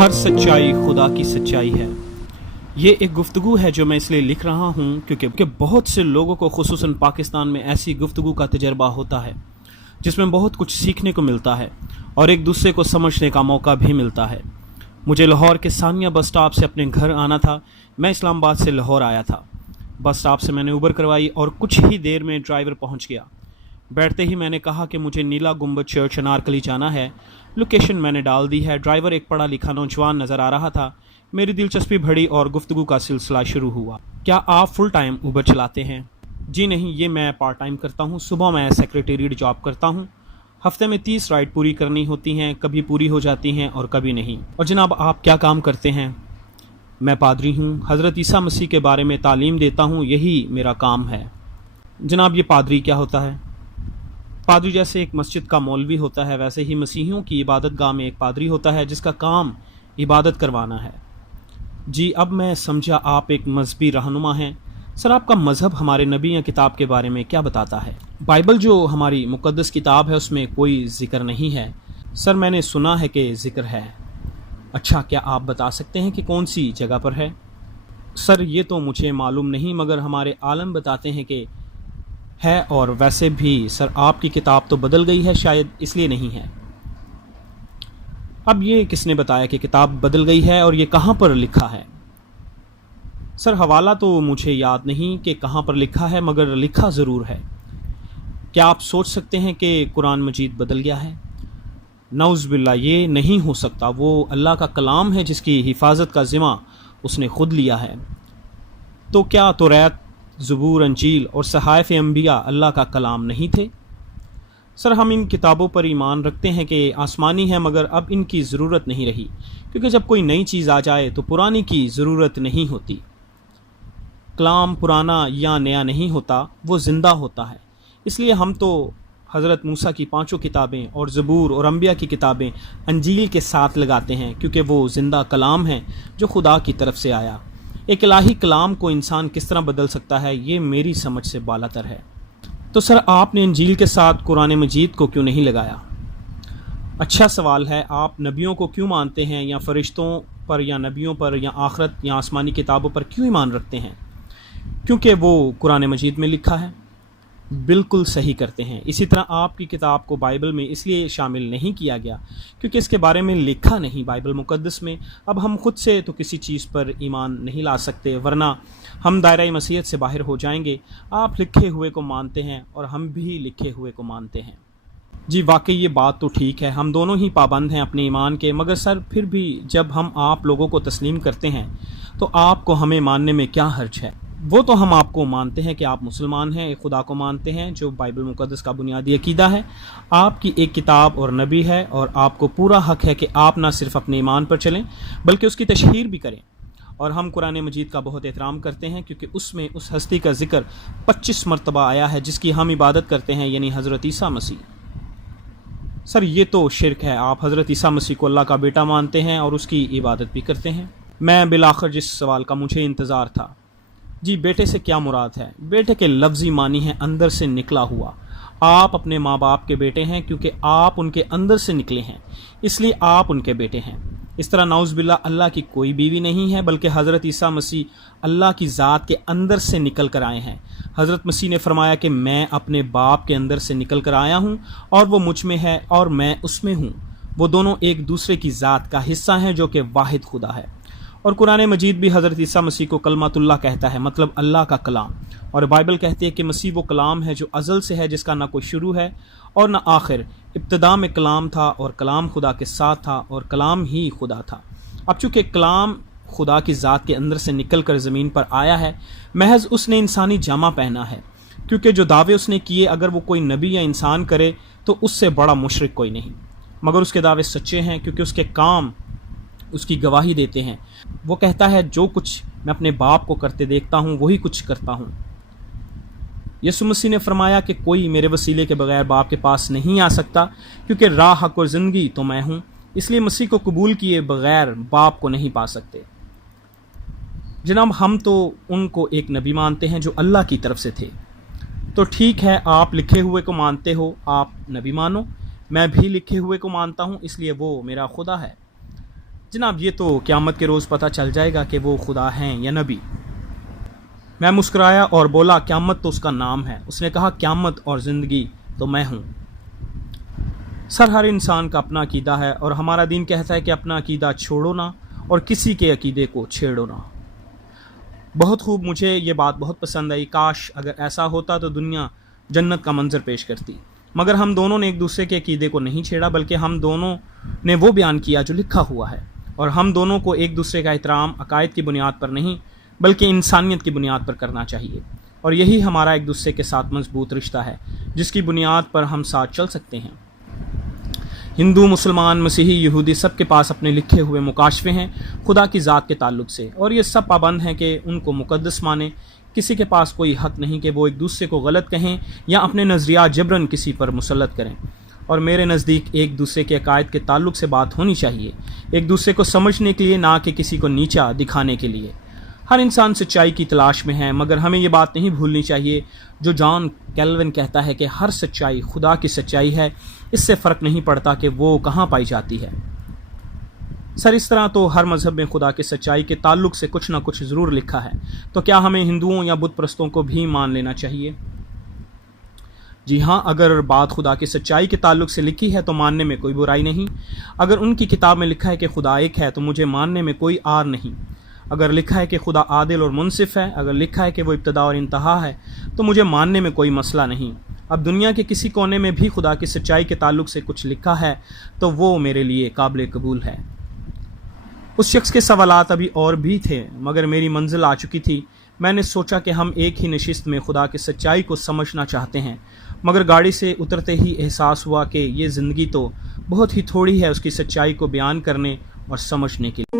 ہر سچائی خدا کی سچائی ہے۔ یہ ایک گفتگو ہے جو میں اس لیے لکھ رہا ہوں کیونکہ بہت سے لوگوں کو خصوصاً پاکستان میں ایسی گفتگو کا تجربہ ہوتا ہے جس میں بہت کچھ سیکھنے کو ملتا ہے اور ایک دوسرے کو سمجھنے کا موقع بھی ملتا ہے۔ مجھے لاہور کے ثانیہ بس سٹاپ سے اپنے گھر آنا تھا۔ میں اسلام آباد سے لاہور آیا تھا۔ بس سٹاپ سے میں نے اوبر کروائی اور کچھ ہی دیر میں ڈرائیور پہنچ گیا۔ بیٹھتے ہی میں نے کہا کہ مجھے نیلا گنبد چرچ انارکلی جانا ہے۔ لوکیشن میں نے ڈال دی ہے۔ ڈرائیور ایک پڑھا لکھا نوجوان نظر آ رہا تھا۔ میری دلچسپی بڑھی اور گفتگو کا سلسلہ شروع ہوا۔ کیا آپ فل ٹائم اوبر چلاتے ہیں؟ جی نہیں، یہ میں پارٹ ٹائم کرتا ہوں۔ صبح میں سیکریٹریٹ جاب کرتا ہوں۔ ہفتے میں 30 رائڈ پوری کرنی ہوتی ہیں، کبھی پوری ہو جاتی ہیں اور کبھی نہیں۔ اور جناب آپ کیا کام کرتے ہیں؟ میں پادری ہوں۔ حضرت عیسیٰ مسیح کے بارے میں تعلیم دیتا ہوں، یہی میرا کام ہے۔ جناب یہ پادری کیا ہوتا ہے؟ پادری جیسے ایک مسجد کا مولوی ہوتا ہے ویسے ہی مسیحیوں کی عبادت گاہ میں ایک پادری ہوتا ہے جس کا کام عبادت کروانا ہے۔ جی اب میں سمجھا، آپ ایک مذہبی رہنما ہیں۔ سر آپ کا مذہب ہمارے نبی یا کتاب کے بارے میں کیا بتاتا ہے؟ بائبل جو ہماری مقدس کتاب ہے اس میں کوئی ذکر نہیں ہے۔ سر میں نے سنا ہے کہ ذکر ہے۔ اچھا، کیا آپ بتا سکتے ہیں کہ کون سی جگہ پر ہے؟ سر یہ تو مجھے معلوم نہیں، مگر ہمارے عالم بتاتے ہیں کہ ہے، اور ویسے بھی سر آپ کی کتاب تو بدل گئی ہے، شاید اس لیے نہیں ہے۔ اب یہ کس نے بتایا کہ کتاب بدل گئی ہے اور یہ کہاں پر لکھا ہے؟ سر حوالہ تو مجھے یاد نہیں کہ کہاں پر لکھا ہے، مگر لکھا ضرور ہے۔ کیا آپ سوچ سکتے ہیں کہ قرآن مجید بدل گیا ہے؟ نعوذ باللہ، یہ نہیں ہو سکتا۔ وہ اللہ کا کلام ہے جس کی حفاظت کا ذمہ اس نے خود لیا ہے۔ تو کیا توریت، زبور، انجیل اور صحائف انبیاء اللہ کا کلام نہیں تھے؟ سر ہم ان کتابوں پر ایمان رکھتے ہیں کہ آسمانی ہے، مگر اب ان کی ضرورت نہیں رہی، کیونکہ جب کوئی نئی چیز آ جائے تو پرانی کی ضرورت نہیں ہوتی۔ کلام پرانا یا نیا نہیں ہوتا، وہ زندہ ہوتا ہے۔ اس لیے ہم تو حضرت موسیٰ کی 5 کتابیں اور زبور اور انبیاء کی کتابیں انجیل کے ساتھ لگاتے ہیں، کیونکہ وہ زندہ کلام ہے جو خدا کی طرف سے آیا۔ ایک الہی کلام کو انسان کس طرح بدل سکتا ہے، یہ میری سمجھ سے بالاتر ہے۔ تو سر آپ نے انجیل کے ساتھ قرآن مجید کو کیوں نہیں لگایا؟ اچھا سوال ہے۔ آپ نبیوں کو کیوں مانتے ہیں، یا فرشتوں پر یا نبیوں پر یا آخرت یا آسمانی کتابوں پر کیوں ایمان رکھتے ہیں؟ کیونکہ وہ قرآن مجید میں لکھا ہے۔ بالکل صحیح کرتے ہیں۔ اسی طرح آپ کی کتاب کو بائبل میں اس لیے شامل نہیں کیا گیا کیونکہ اس کے بارے میں لکھا نہیں بائبل مقدس میں۔ اب ہم خود سے تو کسی چیز پر ایمان نہیں لا سکتے، ورنہ ہم دائرہ مسیحیت سے باہر ہو جائیں گے۔ آپ لکھے ہوئے کو مانتے ہیں اور ہم بھی لکھے ہوئے کو مانتے ہیں۔ جی واقعی یہ بات تو ٹھیک ہے، ہم دونوں ہی پابند ہیں اپنے ایمان کے، مگر سر پھر بھی جب ہم آپ لوگوں کو تسلیم کرتے ہیں تو آپ کو ہمیں ماننے میں کیا حرج ہے؟ وہ تو ہم آپ کو مانتے ہیں کہ آپ مسلمان ہیں، ایک خدا کو مانتے ہیں جو بائبل مقدس کا بنیادی عقیدہ ہے۔ آپ کی ایک کتاب اور نبی ہے، اور آپ کو پورا حق ہے کہ آپ نہ صرف اپنے ایمان پر چلیں بلکہ اس کی تشہیر بھی کریں۔ اور ہم قرآن مجید کا بہت احترام کرتے ہیں کیونکہ اس میں اس ہستی کا ذکر 25 مرتبہ آیا ہے جس کی ہم عبادت کرتے ہیں، یعنی حضرت عیسیٰ مسیح۔ سر یہ تو شرک ہے۔ آپ حضرت عیسیٰ مسیح کو اللہ کا بیٹا مانتے ہیں اور اس کی عبادت بھی کرتے ہیں۔ میں بالآخر جس سوال کا مجھے انتظار تھا، جی بیٹے سے کیا مراد ہے؟ بیٹے کے لفظی معنی ہے اندر سے نکلا ہوا۔ آپ اپنے ماں باپ کے بیٹے ہیں کیونکہ آپ ان کے اندر سے نکلے ہیں، اس لیے آپ ان کے بیٹے ہیں۔ اس طرح نعوذ باللہ اللہ کی کوئی بیوی نہیں ہے، بلکہ حضرت عیسیٰ مسیح اللہ کی ذات کے اندر سے نکل کر آئے ہیں۔ حضرت مسیح نے فرمایا کہ میں اپنے باپ کے اندر سے نکل کر آیا ہوں اور وہ مجھ میں ہے اور میں اس میں ہوں۔ وہ دونوں ایک دوسرے کی ذات کا حصہ ہیں جو کہ واحد خدا ہے۔ اور قرآن مجید بھی حضرت عیسیٰ مسیح کو کلمۃ اللہ کہتا ہے، مطلب اللہ کا کلام۔ اور بائبل کہتی ہے کہ مسیح وہ کلام ہے جو ازل سے ہے، جس کا نہ کوئی شروع ہے اور نہ آخر۔ ابتدا میں کلام تھا اور کلام خدا کے ساتھ تھا اور کلام ہی خدا تھا۔ اب چونکہ کلام خدا کی ذات کے اندر سے نکل کر زمین پر آیا ہے، محض اس نے انسانی جامہ پہنا ہے، کیونکہ جو دعوے اس نے کیے اگر وہ کوئی نبی یا انسان کرے تو اس سے بڑا مشرک کوئی نہیں، مگر اس کے دعوے سچے ہیں کیونکہ اس کے کام اس کی گواہی دیتے ہیں۔ وہ کہتا ہے جو کچھ میں اپنے باپ کو کرتے دیکھتا ہوں وہی کچھ کرتا ہوں۔ یسوع مسیح نے فرمایا کہ کوئی میرے وسیلے کے بغیر باپ کے پاس نہیں آ سکتا، کیونکہ راہ، حق اور زندگی تو میں ہوں۔ اس لیے مسیح کو قبول کیے بغیر باپ کو نہیں پا سکتے۔ جناب ہم تو ان کو ایک نبی مانتے ہیں جو اللہ کی طرف سے تھے۔ تو ٹھیک ہے، آپ لکھے ہوئے کو مانتے ہو، آپ نبی مانو۔ میں بھی لکھے ہوئے کو مانتا ہوں، اس لیے وہ میرا خدا ہے۔ جناب یہ تو قیامت کے روز پتہ چل جائے گا کہ وہ خدا ہیں یا نبی۔ میں مسکرایا اور بولا قیامت تو اس کا نام ہے۔ اس نے کہا قیامت اور زندگی تو میں ہوں۔ سر ہر انسان کا اپنا عقیدہ ہے اور ہمارا دین کہتا ہے کہ اپنا عقیدہ چھوڑو نہ اور کسی کے عقیدے کو چھیڑو نہ۔ بہت خوب، مجھے یہ بات بہت پسند آئی۔ کاش اگر ایسا ہوتا تو دنیا جنت کا منظر پیش کرتی، مگر ہم دونوں نے ایک دوسرے کے عقیدے کو نہیں چھیڑا، بلکہ ہم دونوں نے وہ بیان کیا جو لکھا ہوا ہے، اور ہم دونوں کو ایک دوسرے کا احترام عقائد کی بنیاد پر نہیں بلکہ انسانیت کی بنیاد پر کرنا چاہیے، اور یہی ہمارا ایک دوسرے کے ساتھ مضبوط رشتہ ہے جس کی بنیاد پر ہم ساتھ چل سکتے ہیں۔ ہندو، مسلمان، مسیحی، یہودی، سب کے پاس اپنے لکھے ہوئے مکاشفے ہیں خدا کی ذات کے تعلق سے، اور یہ سب پابند ہیں کہ ان کو مقدس مانیں۔ کسی کے پاس کوئی حق نہیں کہ وہ ایک دوسرے کو غلط کہیں یا اپنے نظریات جبراً کسی پر مسلط کریں، اور میرے نزدیک ایک دوسرے کے عقائد کے تعلق سے بات ہونی چاہیے، ایک دوسرے کو سمجھنے کے لیے، نہ کہ کسی کو نیچا دکھانے کے لیے۔ ہر انسان سچائی کی تلاش میں ہے، مگر ہمیں یہ بات نہیں بھولنی چاہیے جو جان کیلون کہتا ہے کہ ہر سچائی خدا کی سچائی ہے، اس سے فرق نہیں پڑتا کہ وہ کہاں پائی جاتی ہے۔ سر اس طرح تو ہر مذہب میں خدا کی سچائی کے تعلق سے کچھ نہ کچھ ضرور لکھا ہے، تو کیا ہمیں ہندوؤں یا بت پرستوں کو بھی مان لینا چاہیے؟ جی ہاں، اگر بات خدا کی سچائی کے تعلق سے لکھی ہے تو ماننے میں کوئی برائی نہیں۔ اگر ان کی کتاب میں لکھا ہے کہ خدا ایک ہے تو مجھے ماننے میں کوئی عار نہیں۔ اگر لکھا ہے کہ خدا عادل اور منصف ہے، اگر لکھا ہے کہ وہ ابتدا اور انتہا ہے، تو مجھے ماننے میں کوئی مسئلہ نہیں۔ اب دنیا کے کسی کونے میں بھی خدا کی سچائی کے تعلق سے کچھ لکھا ہے تو وہ میرے لیے قابل قبول ہے۔ اس شخص کے سوالات ابھی اور بھی تھے، مگر میری منزل آ چکی تھی۔ میں نے سوچا کہ ہم ایک ہی نشست میں خدا کی سچائی کو سمجھنا چاہتے ہیں، مگر گاڑی سے اترتے ہی احساس ہوا کہ یہ زندگی تو بہت ہی تھوڑی ہے اس کی سچائی کو بیان کرنے اور سمجھنے کے لیے۔